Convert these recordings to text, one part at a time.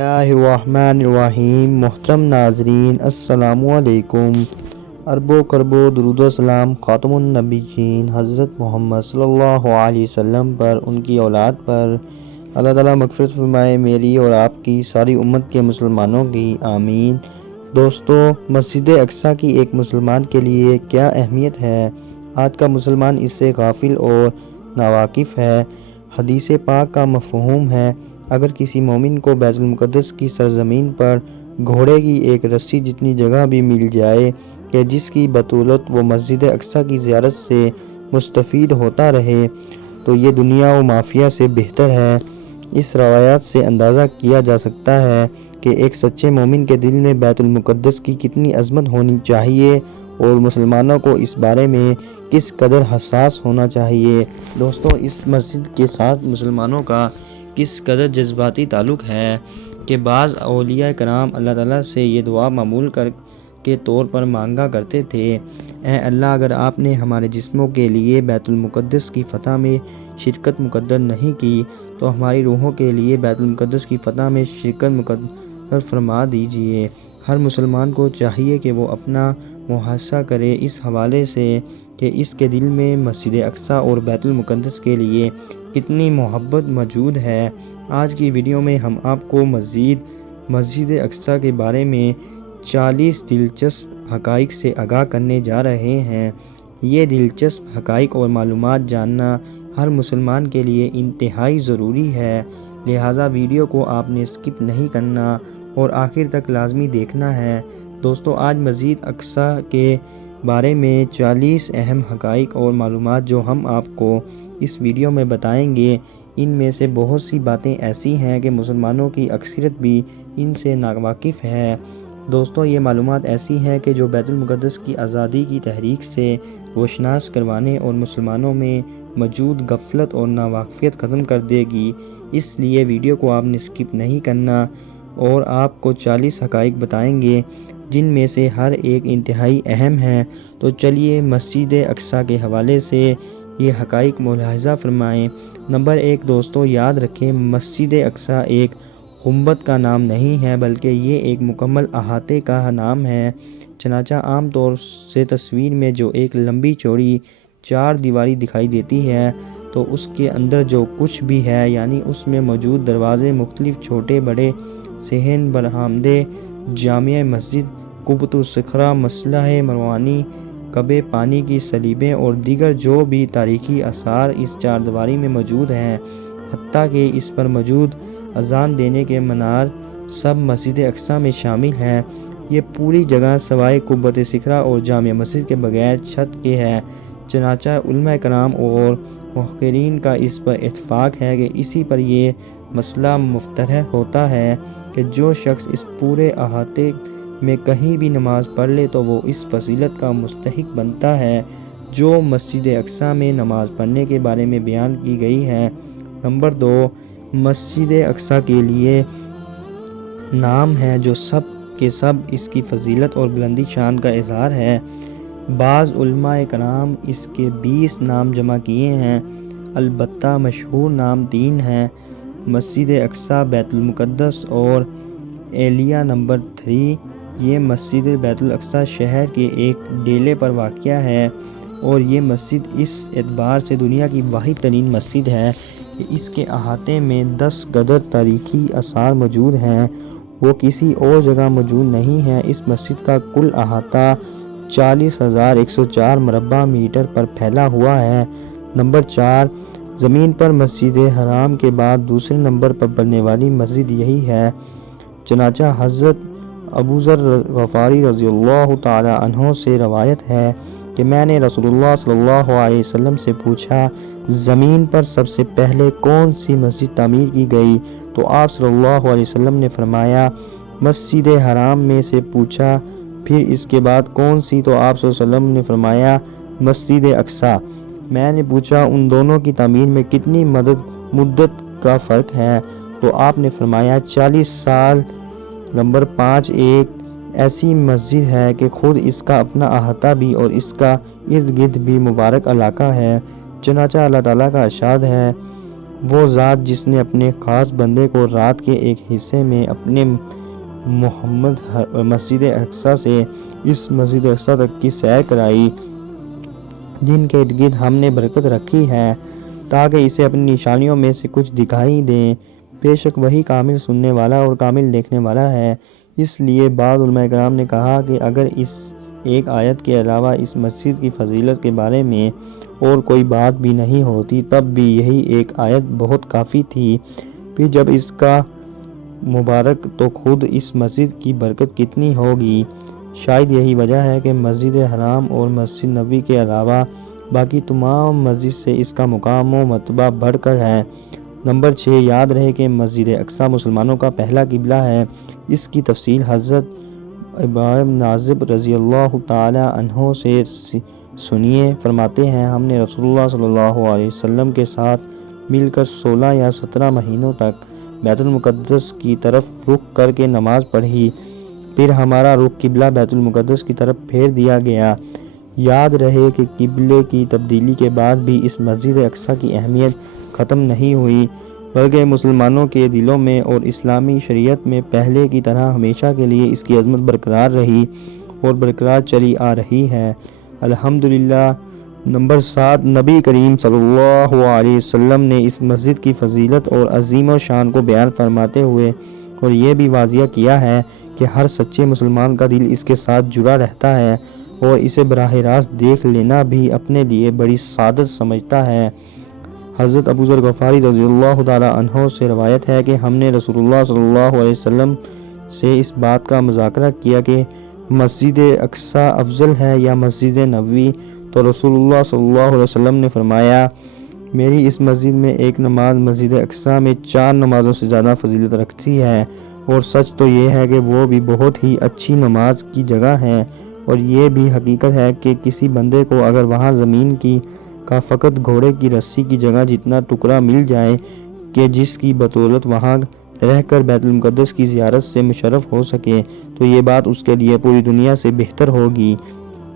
اللہ الرحمن الرحیم۔ محترم ناظرین السلام علیکم۔ اربوں کربوں درود و سلام خاتم النبیین حضرت محمد صلی اللہ علیہ وسلم پر، ان کی اولاد پر۔ اللہ تعالیٰ مغفرت فرمائے میری اور آپ کی، ساری امت کے مسلمانوں کی، آمین۔ دوستو، مسجد اقصیٰ کی ایک مسلمان کے لیے کیا اہمیت ہے؟ آج کا مسلمان اس سے غافل اور ناواقف ہے۔ حدیث پاک کا مفہوم ہے، اگر کسی مومن کو بیت المقدس کی سرزمین پر گھوڑے کی ایک رسی جتنی جگہ بھی مل جائے کہ جس کی بدولت وہ مسجد اقصیٰ کی زیارت سے مستفید ہوتا رہے، تو یہ دنیا و مافیہ سے بہتر ہے۔ اس روایات سے اندازہ کیا جا سکتا ہے کہ ایک سچے مومن کے دل میں بیت المقدس کی کتنی عظمت ہونی چاہیے اور مسلمانوں کو اس بارے میں کس قدر حساس ہونا چاہیے۔ دوستو، اس مسجد کے ساتھ مسلمانوں کا کس قدر جذباتی تعلق ہے کہ بعض اولیاء کرام اللہ تعالیٰ سے یہ دعا معمول کے طور پر مانگا کرتے تھے: اے اللہ، اگر آپ نے ہمارے جسموں کے لیے بیت المقدس کی فتح میں شرکت مقدر نہیں کی تو ہماری روحوں کے لیے بیت المقدس کی فتح میں شرکت مقدر فرما دیجیے۔ ہر مسلمان کو چاہیے کہ وہ اپنا محاسبہ کرے اس حوالے سے کہ اس کے دل میں مسجد اقصیٰ اور بیت المقدس کے لیے کتنی محبت موجود ہے۔ آج کی ویڈیو میں ہم آپ کو مسجد اقصیٰ کے بارے میں 40 دلچسپ حقائق سے آگاہ کرنے جا رہے ہیں۔ یہ دلچسپ حقائق اور معلومات جاننا ہر مسلمان کے لیے انتہائی ضروری ہے، لہٰذا ویڈیو کو آپ نے اسکپ نہیں کرنا اور آخر تک لازمی دیکھنا ہے۔ دوستو، آج مسجد اقصیٰ کے بارے میں 40 اہم حقائق اور معلومات جو ہم آپ کو اس ویڈیو میں بتائیں گے، ان میں سے بہت سی باتیں ایسی ہیں کہ مسلمانوں کی اکثریت بھی ان سے ناواقف ہے۔ دوستو، یہ معلومات ایسی ہیں کہ جو بیت المقدس کی آزادی کی تحریک سے روشناس کروانے اور مسلمانوں میں موجود غفلت اور ناواقفیت ختم کر دے گی۔ اس لیے ویڈیو کو آپ نے اسکپ نہیں کرنا اور آپ کو 40 حقائق بتائیں گے جن میں سے ہر ایک انتہائی اہم ہے۔ تو چلیے مسجد اقصیٰ کے حوالے سے یہ حقائق ملاحظہ فرمائیں۔ نمبر 1، دوستو یاد رکھیں، مسجد اقصیٰ ایک گنبد کا نام نہیں ہے بلکہ یہ ایک مکمل احاطے کا نام ہے۔ چنانچہ عام طور سے تصویر میں جو ایک لمبی چوڑی 4 دیواری دکھائی دیتی ہے تو اس کے اندر جو کچھ بھی ہے، یعنی اس میں موجود دروازے، مختلف چھوٹے بڑے صحن، برآمدیں، جامع مسجد، قبۃ الصخرہ، مسلح مروانی، کعبے، پانی کی سلیبیں اور دیگر جو بھی تاریخی آثار اس 4 دیواری میں موجود ہیں، حتیٰ کہ اس پر موجود اذان دینے کے منار، سب مسجد اقصیٰ میں شامل ہیں۔ یہ پوری جگہ سوائے قبۃ صخرہ اور جامع مسجد کے بغیر چھت کے ہے۔ چنانچہ علماء کرام اور محققین کا اس پر اتفاق ہے کہ اسی پر یہ مسئلہ مفترح ہوتا ہے کہ جو شخص اس پورے احاطے میں کہیں بھی نماز پڑھ لے تو وہ اس فضیلت کا مستحق بنتا ہے جو مسجد اقصیٰ میں نماز پڑھنے کے بارے میں بیان کی گئی ہے۔ نمبر 2، مسجد اقصیٰ کے لیے نام ہے جو سب کے سب اس کی فضیلت اور بلند شان کا اظہار ہے۔ بعض علماء کرام اس کے 20 نام جمع کیے ہیں، البتہ مشہور نام 3 ہیں: مسجد اقصیٰ، بیت المقدس اور ایلیہ۔ نمبر 3، یہ مسجد بیت الاقصیٰ شہر کے ایک ڈیلے پر واقع ہے اور یہ مسجد اس اعتبار سے دنیا کی واحد ترین مسجد ہے کہ اس کے احاطے میں 10 قدر تاریخی آثار موجود ہیں، وہ کسی اور جگہ موجود نہیں ہیں۔ اس مسجد کا کل احاطہ 40,104 مربع میٹر پر پھیلا ہوا ہے۔ نمبر 4، زمین پر مسجد حرام کے بعد دوسرے نمبر پر بننے والی مسجد یہی ہے۔ چنانچہ حضرت ابوذر غفاری رضی اللہ تعالی عنہ سے روایت ہے کہ میں نے رسول اللہ صلی اللہ علیہ وسلم سے پوچھا، زمین پر سب سے پہلے کون سی مسجد تعمیر کی گئی؟ تو آپ صلی اللہ علیہ وسلم نے فرمایا، مسجد حرام میں سے پوچھا، پھر اس کے بعد کون سی؟ تو آپ صلی اللہ علیہ وسلم نے فرمایا، مسجد اقصیٰ۔ میں نے پوچھا، ان دونوں کی تعمیر میں کتنی مدت کا فرق ہے؟ تو آپ نے فرمایا 40 سال۔ نمبر 5، ایک ایسی مسجد ہے کہ خود اس کا اپنا احاطہ بھی اور اس کا ارد گرد بھی مبارک علاقہ ہے۔ چنانچہ اللہ تعالیٰ کا ارشاد ہے، وہ ذات جس نے اپنے خاص بندے کو رات کے ایک حصے میں اپنے محمد مسجد اقصی سے اس مسجد اقصی تک کی سیر کرائی، جن کے ارد گرد ہم نے برکت رکھی ہے تاکہ اسے اپنی نشانیوں میں سے کچھ دکھائی دیں، بے شک وہی کامل سننے والا اور کامل دیکھنے والا ہے۔ اس لیے بعض علماء کرام نے کہا کہ اگر اس ایک آیت کے علاوہ اس مسجد کی فضیلت کے بارے میں اور کوئی بات بھی نہیں ہوتی تب بھی یہی ایک آیت بہت کافی تھی، پھر جب اس کا مبارک تو خود اس مسجد کی برکت کتنی ہوگی۔ شاید یہی وجہ ہے کہ مسجد حرام اور مسجد نبوی کے علاوہ باقی تمام مسجد سے اس کا مقام و مرتبہ بڑھ کر ہے۔ نمبر 6، یاد رہے کہ مسجد اقصی مسلمانوں کا پہلا قبلہ ہے۔ اس کی تفصیل حضرت ابراہیم ناظر رضی اللہ تعالی عنہ سے سنیے۔ فرماتے ہیں ہم نے رسول اللہ صلی اللہ علیہ وسلم کے ساتھ مل کر 16 یا 17 مہینوں تک بیت المقدس کی طرف رخ کر کے نماز پڑھی، پھر ہمارا رخ قبلہ بیت المقدس کی طرف پھیر دیا گیا۔ یاد رہے کہ قبلے کی تبدیلی کے بعد بھی اس مسجد اقصی کی اہمیت ختم نہیں ہوئی، بلکہ مسلمانوں کے دلوں میں اور اسلامی شریعت میں پہلے کی طرح ہمیشہ کے لیے اس کی عظمت برقرار رہی اور برقرار چلی آ رہی ہے، الحمدللہ۔ نمبر 7، نبی کریم صلی اللہ علیہ وسلم نے اس مسجد کی فضیلت اور عظیم و شان کو بیان فرماتے ہوئے اور یہ بھی واضح کیا ہے کہ ہر سچے مسلمان کا دل اس کے ساتھ جڑا رہتا ہے اور اسے براہ راست دیکھ لینا بھی اپنے لیے بڑی سعادت سمجھتا ہے۔ حضرت ابو ذر غفاری رضی اللہ تعالی عنہ سے روایت ہے کہ ہم نے رسول اللہ صلی اللہ علیہ وسلم سے اس بات کا مذاکرہ کیا کہ مسجد اقصی افضل ہے یا مسجد نبوی، تو رسول اللہ صلی اللہ علیہ وسلم نے فرمایا میری اس مسجد میں ایک نماز مسجد اقصی میں 4 نمازوں سے زیادہ فضیلت رکھتی ہے، اور سچ تو یہ ہے کہ وہ بھی بہت ہی اچھی نماز کی جگہ ہے، اور یہ بھی حقیقت ہے کہ کسی بندے کو اگر وہاں زمین کی کا فقط گھوڑے کی رسی کی جگہ جتنا ٹکڑا مل جائے کہ جس کی بدولت وہاں رہ کر بیت المقدس کی زیارت سے مشرف ہو سکے تو یہ بات اس کے لیے پوری دنیا سے بہتر ہوگی۔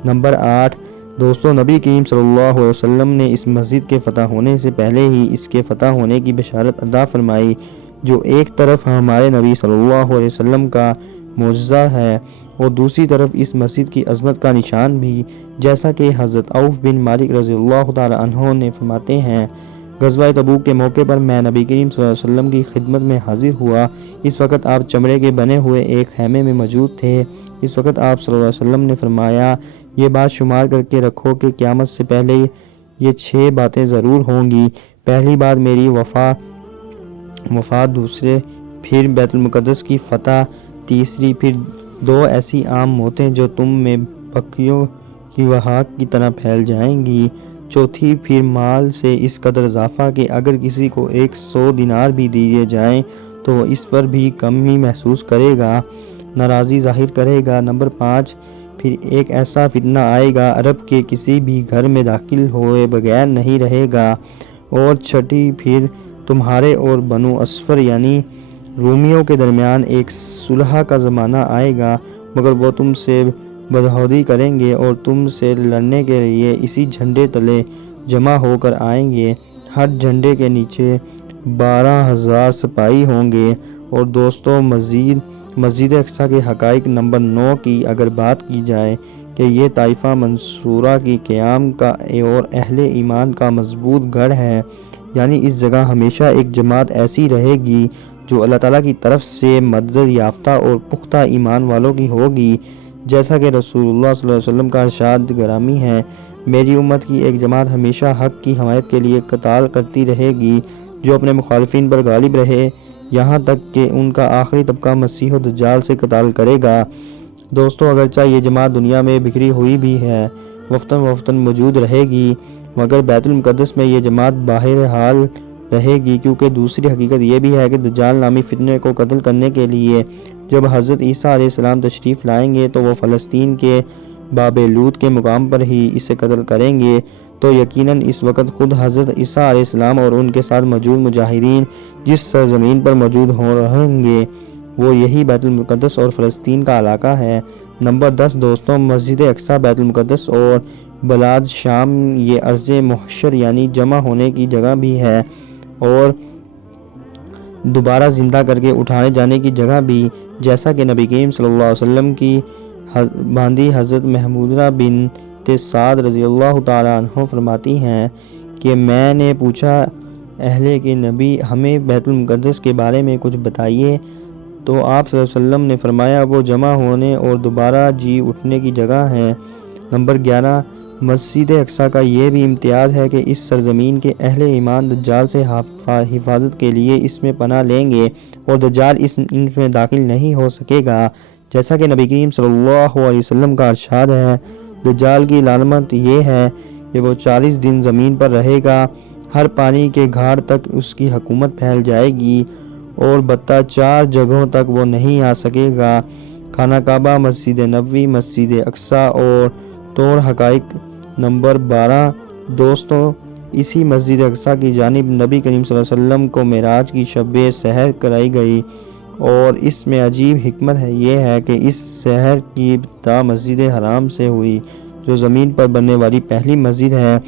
نمبر 8، دوستو، نبی کریم صلی اللہ علیہ وسلم نے اس مسجد کے فتح ہونے سے پہلے ہی اس کے فتح ہونے کی بشارت عطا فرمائی، جو ایک طرف ہمارے نبی صلی اللہ علیہ وسلم کا معجزہ ہے اور دوسری طرف اس مسجد کی عظمت کا نشان بھی، جیسا کہ حضرت عوف بن مالک رضی اللہ تعالی عنہ نے فرماتے ہیں غزوہ تبوک کے موقع پر میں نبی کریم صلی اللہ علیہ وسلم کی خدمت میں حاضر ہوا۔ اس وقت آپ چمڑے کے بنے ہوئے ایک خیمے میں موجود تھے۔ اس وقت آپ صلی اللہ علیہ وسلم نے فرمایا یہ بات شمار کر کے رکھو کہ قیامت سے پہلے یہ 6 باتیں ضرور ہوں گی۔ پہلی بات میری وفات، دوسرے پھر بیت المقدس کی فتح، تیسری پھر 2 ایسی عام موتیں جو تم میں بکریوں کی وحاق کی طرح پھیل جائیں گی، چوتھی پھر مال سے اس قدر اضافہ کہ اگر کسی کو 100 دینار بھی دیے جائیں تو اس پر بھی کمی محسوس کرے گا، ناراضی ظاہر کرے گا۔ نمبر 5، پھر ایک ایسا فتنہ آئے گا عرب کے کسی بھی گھر میں داخل ہوئے بغیر نہیں رہے گا، اور چھٹی پھر تمہارے اور بنو اسفر یعنی رومیوں کے درمیان ایک صلح کا زمانہ آئے گا، مگر وہ تم سے بدہودی کریں گے اور تم سے لڑنے کے لیے اسی جھنڈے تلے جمع ہو کر آئیں گے، ہر جھنڈے کے نیچے 12,000 سپاہی ہوں گے۔ اور دوستو، مسجد اقصی کے حقائق نمبر 9 کی اگر بات کی جائے کہ یہ طائفہ منصورہ کی قیام کا اور اہل ایمان کا مضبوط گڑھ ہے، یعنی اس جگہ ہمیشہ ایک جماعت ایسی رہے گی جو اللہ تعالیٰ کی طرف سے مدد یافتہ اور پختہ ایمان والوں کی ہوگی، جیسا کہ رسول اللہ صلی اللہ علیہ وسلم کا ارشاد گرامی ہے میری امت کی ایک جماعت ہمیشہ حق کی حمایت کے لیے قتال کرتی رہے گی، جو اپنے مخالفین پر غالب رہے یہاں تک کہ ان کا آخری طبقہ مسیح و دجال سے قتال کرے گا۔ دوستو، اگرچہ یہ جماعت دنیا میں بکھری ہوئی بھی ہے، وفتاً موجود رہے گی، مگر بیت المقدس میں یہ جماعت باہر حال رہے گی، کیونکہ دوسری حقیقت یہ بھی ہے کہ دجال نامی فتنے کو قتل کرنے کے لیے جب حضرت عیسیٰ علیہ السلام تشریف لائیں گے تو وہ فلسطین کے باب لوط کے مقام پر ہی اسے قتل کریں گے، تو یقیناً اس وقت خود حضرت عیسیٰ علیہ السلام اور ان کے ساتھ موجود مجاہدین جس سرزمین پر موجود رہیں گے وہ یہی بیت المقدس اور فلسطین کا علاقہ ہے۔ نمبر 10، دوستوں، مسجد اقصی بیت المقدس اور بلاد شام یہ ارض محشر یعنی جمع ہونے کی جگہ بھی ہے۔ اور دوبارہ زندہ کر کے اٹھائے جانے کی جگہ بھی، جیسا کہ نبی کریم صلی اللہ علیہ وسلم کی باندھی حضرت محمودہ بنت سعد رضی اللہ تعالیٰ عنہ فرماتی ہیں کہ میں نے پوچھا، اہل کے نبی ہمیں بیت المقدس کے بارے میں کچھ بتائیے، تو آپ صلی اللہ علیہ وسلم نے فرمایا وہ جمع ہونے اور دوبارہ جی اٹھنے کی جگہ ہے۔ نمبر 11، مسجد اقصیٰ کا یہ بھی امتیاز ہے کہ اس سرزمین کے اہل ایمان دجال سے حفاظت کے لیے اس میں پناہ لیں گے اور دجال اس میں داخل نہیں ہو سکے گا، جیسا کہ نبی کریم صلی اللہ علیہ وسلم کا ارشاد ہے۔ دجال کی علامت یہ ہے کہ وہ 40 دن زمین پر رہے گا، ہر پانی کے گھاٹ تک اس کی حکومت پھیل جائے گی اور البتہ 4 جگہوں تک وہ نہیں آ سکے گا: خانہ کعبہ، مسجد نبوی، مسجد اقصیٰ اور طور حقائق۔ نمبر 12، دوستو، اسی مسجد اقصیٰ کی جانب نبی کریم صلی اللہ علیہ وسلم کو معراج کی شب سحر کرائی گئی، اور اس میں عجیب حکمت یہ ہے کہ اس سحر کی ابتدا مسجد حرام سے ہوئی، جو زمین پر بننے والی پہلی مسجد ہے،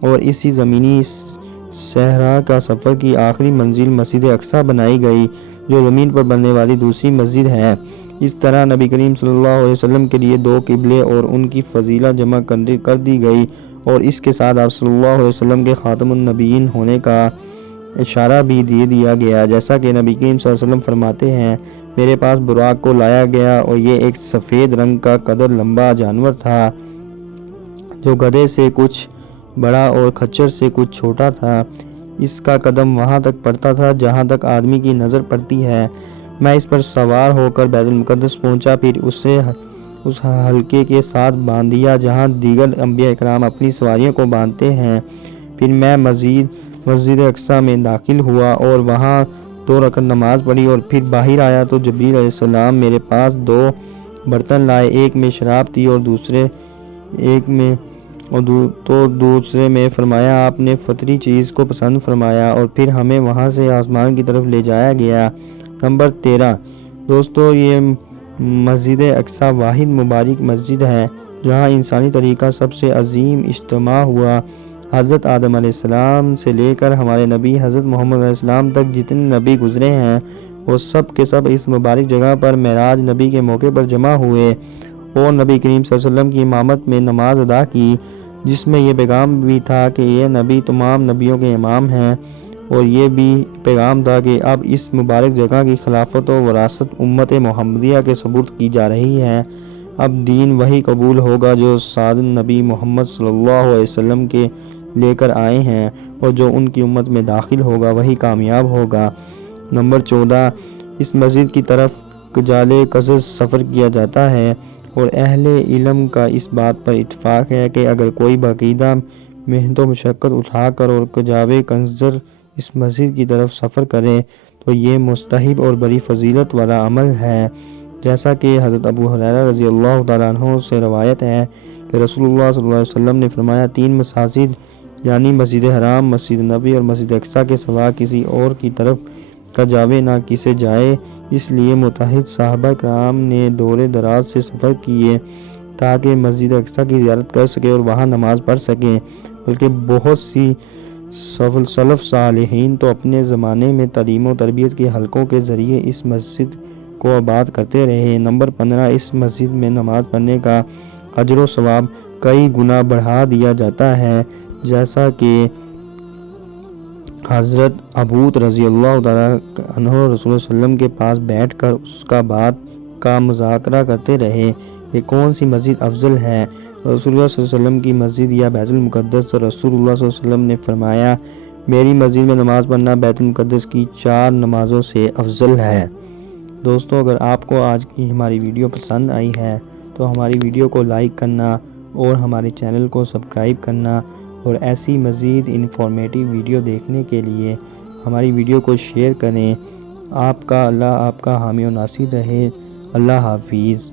اور اسی زمینی صحرا کا سفر کی آخری منزل مسجد اقصیٰ بنائی گئی، جو زمین پر بننے والی دوسری مسجد ہے۔ اس طرح نبی کریم صلی اللہ علیہ وسلم کے لیے 2 قبلے اور ان کی فضیلت جمع کر دی گئی، اور اس کے ساتھ آپ صلی اللہ علیہ وسلم کے خاتم النبیین ہونے کا اشارہ بھی دے دیا گیا، جیسا کہ نبی کریم صلی اللہ علیہ وسلم فرماتے ہیں، میرے پاس براق کو لایا گیا اور یہ ایک سفید رنگ کا قدر لمبا جانور تھا، جو گدھے سے کچھ بڑا اور خچر سے کچھ چھوٹا تھا۔ اس کا قدم وہاں تک پڑتا تھا جہاں تک آدمی کی نظر پڑتی ہے۔ میں اس پر سوار ہو کر بیت المقدس پہنچا، پھر اسے اس حلقے کے ساتھ باندھ دیا جہاں دیگر انبیاء کرام اپنی سواریوں کو باندھتے ہیں۔ پھر میں مسجد اقصیٰ میں داخل ہوا اور وہاں 2 رکعت نماز پڑھی، اور پھر باہر آیا تو جبریل علیہ السلام میرے پاس 2 برتن لائے، ایک میں شراب تھی اور دوسرے میں فرمایا آپ نے فطری چیز کو پسند فرمایا، اور پھر ہمیں وہاں سے آسمان کی طرف لے جایا گیا۔ نمبر 13، دوستو، یہ مسجد اقصیٰ واحد مبارک مسجد ہے جہاں انسانی طریقہ سب سے عظیم اجتماع ہوا۔ حضرت آدم علیہ السلام سے لے کر ہمارے نبی حضرت محمد علیہ السلام تک جتنے نبی گزرے ہیں وہ سب کے سب اس مبارک جگہ پر معراج نبی کے موقع پر جمع ہوئے اور نبی کریم صلی اللہ علیہ وسلم کی امامت میں نماز ادا کی، جس میں یہ پیغام بھی تھا کہ یہ نبی تمام نبیوں کے امام ہیں، اور یہ بھی پیغام تھا کہ اب اس مبارک جگہ کی خلافت و وراثت امت محمدیہ کے سپرد کی جا رہی ہے۔ اب دین وہی قبول ہوگا جو سعد نبی محمد صلی اللہ علیہ وسلم کے لے کر آئے ہیں، اور جو ان کی امت میں داخل ہوگا وہی کامیاب ہوگا۔ نمبر 14، اس مسجد کی طرف جالے قصص سفر کیا جاتا ہے، اور اہل علم کا اس بات پر اتفاق ہے کہ اگر کوئی باقاعدہ محنت و مشقت اٹھا کر اور کجاوے کنزر اس مسجد کی طرف سفر کرے تو یہ مستحب اور بڑی فضیلت والا عمل ہے، جیسا کہ حضرت ابو ہریرہ رضی اللہ تعالیٰ عنہ سے روایت ہے کہ رسول اللہ صلی اللہ علیہ وسلم نے فرمایا 3 مساجد یعنی مسجد حرام، مسجد نبوی اور مسجد اقصیٰ کے سوا کسی اور کی طرف کجاوے نہ کیسے جائے۔ اس لیے متحد صحابہ کرام نے دور دراز سے سفر کیے تاکہ مسجد اقصیٰ کی زیارت کر سکیں اور وہاں نماز پڑھ سکیں، بلکہ بہت سی سلف صالحین تو اپنے زمانے میں تعلیم و تربیت کے حلقوں کے ذریعے اس مسجد کو آباد کرتے رہے۔ نمبر 15، اس مسجد میں نماز پڑھنے کا اجر و ثواب کئی گنا بڑھا دیا جاتا ہے، جیسا کہ حضرت ابوت رضی اللہ تعالیٰ عنہ رسول اللہ صلی اللہ علیہ وسلم کے پاس بیٹھ کر اس کا بات کا مذاکرہ کرتے رہے کہ کون سی مسجد افضل ہے، رسول اللہ صلی اللہ علیہ وسلم کی مسجد یا بیت المقدس؟ تو رسول اللہ صلی اللہ علیہ وسلم نے فرمایا میری مسجد میں نماز پڑھنا بیت المقدس کی 4 نمازوں سے افضل ہے۔ دوستو، اگر آپ کو آج کی ہماری ویڈیو پسند آئی ہے تو ہماری ویڈیو کو لائک کرنا اور ہمارے چینل کو سبسکرائب کرنا، اور ایسی مزید انفارمیٹیو ویڈیو دیکھنے کے لیے ہماری ویڈیو کو شیئر کریں۔ اللہ آپ کا حامی و ناصر رہے۔ اللہ حافظ۔